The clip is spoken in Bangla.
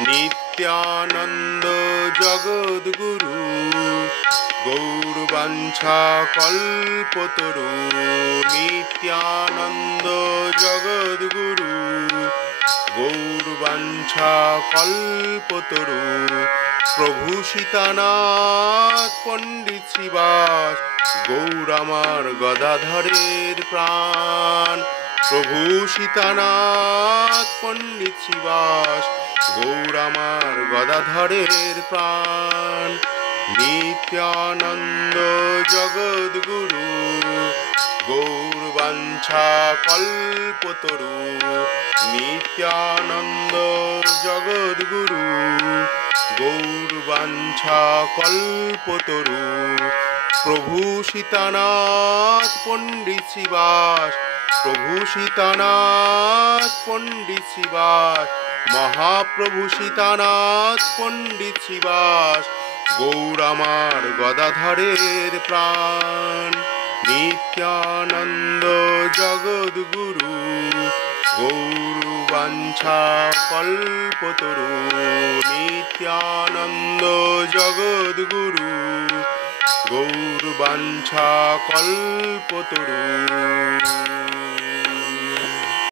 নিত্যানন্দ জগদ্গুরু গৌরবাঞ্ছা কল্পতরু। নিত্যানন্দ জগদ্গুরু গৌরবাঞ্ছা কল্পতরু। প্রভু সীতানাথ পণ্ডিত শ্রীবাস গৌর আমার গদাধরের প্রাণ। প্রভু সীতানাথ পণ্ডিত শ্রীবাস গৌর আমার গদাধরের প্রাণ। নিত্যানন্দ জগদ্গুরু গৌরবাঞ্ছা কল্পতরু। নিত্যানন্দ জগদ্গুরু গৌরবাঞ্ছা কল্পতরু। প্রভু সীতানাথ পণ্ডিত শ্রীবাস প্রভু সীতানাথ পণ্ডিত শ্রীবাস মহাপ্রভু সীতানাথ পণ্ডিত শ্রীবাস গৌর আমার গদাধরের প্রাণ। নিত্যানন্দ জগদ্গুরু গৌরবাঞ্ছা কল্পতরু। নিত্যানন্দ জগদ্গুরু গৌরবাঞ্ছা কল্পতরু।